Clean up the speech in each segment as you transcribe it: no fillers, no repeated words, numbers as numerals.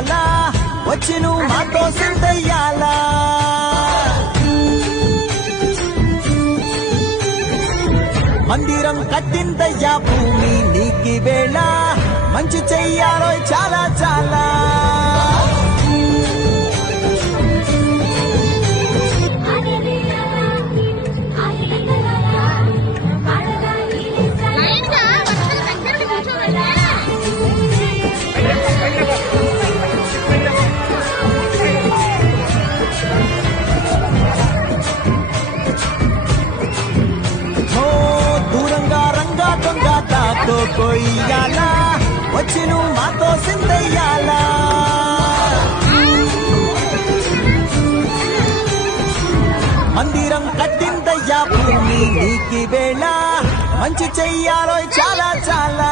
కొయ్యాలా వచ్చి నువ్వు మాతో సిందయ్యాలా మందిరం కట్టిందయ్యా భూమి నీకి వేళ మంచి చెయ్యాలో చాలా చాలా కొయ్యాలా వచ్చి నువ్వు మాతో సిందయ్యాలా మందిరం కట్టిందయ్యా భూమి నీకి వేళ మంచి చెయ్యాలో చాలా చాలా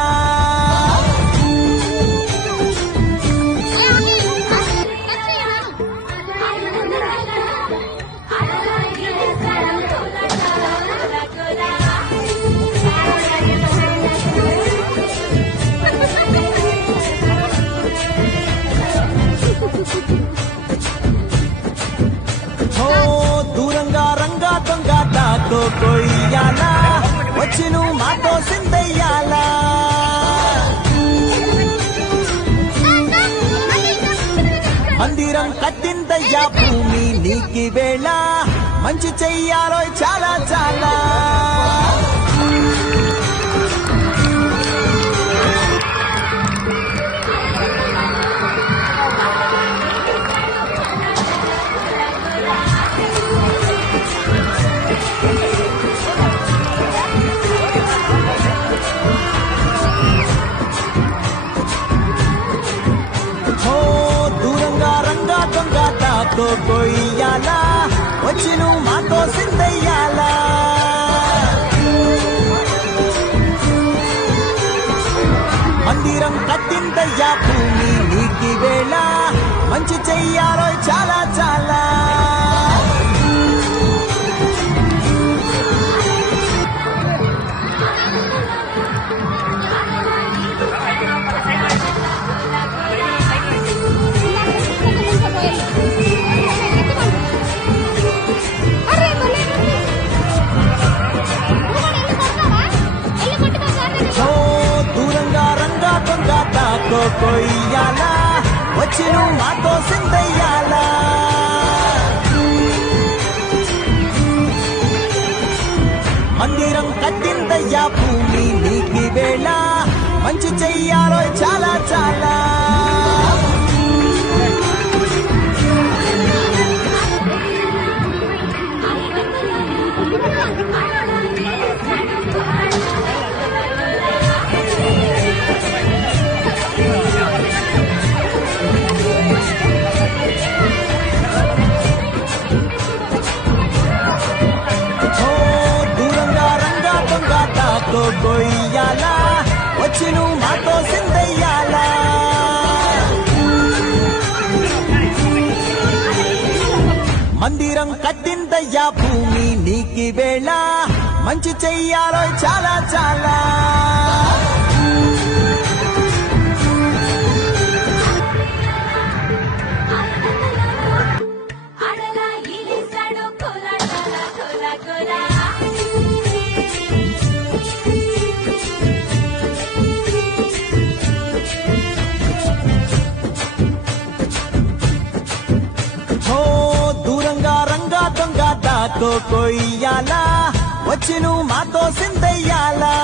కొయ్యాలా వచ్చి నువ్వు మాతో సిందయ్యాలా మందిరం కట్టిందయ్యా భూమి నీకి వేళ మంచి చెయ్యాలో చాలా చాలా కొయ్యాలా వచ్చి నువ్వు మాతో సిందయ్యాలా మందిరం కట్టిందయ్యా భూమి నీకి వేళ మంచి చెయ్యాలో చాలా చాలా కొయ్యాలా వచ్చి నువ్వు మాతో సిందయ్యాలా మందిరం కట్టిందయ్యా భూమి నీకి వేళ మంచి చెయ్యాలో చాలా చాలా కొయ్యాలా వచ్చి నువ్వు మాతో సిందయ్యాలా మందిరం కట్టిందయ్యా భూమి నీకి వేళ మంచి చెయ్యాలో చాలా చాలా కొయ్యాలా వచ్చి నువ్వు మాతో సిందయ్యాలా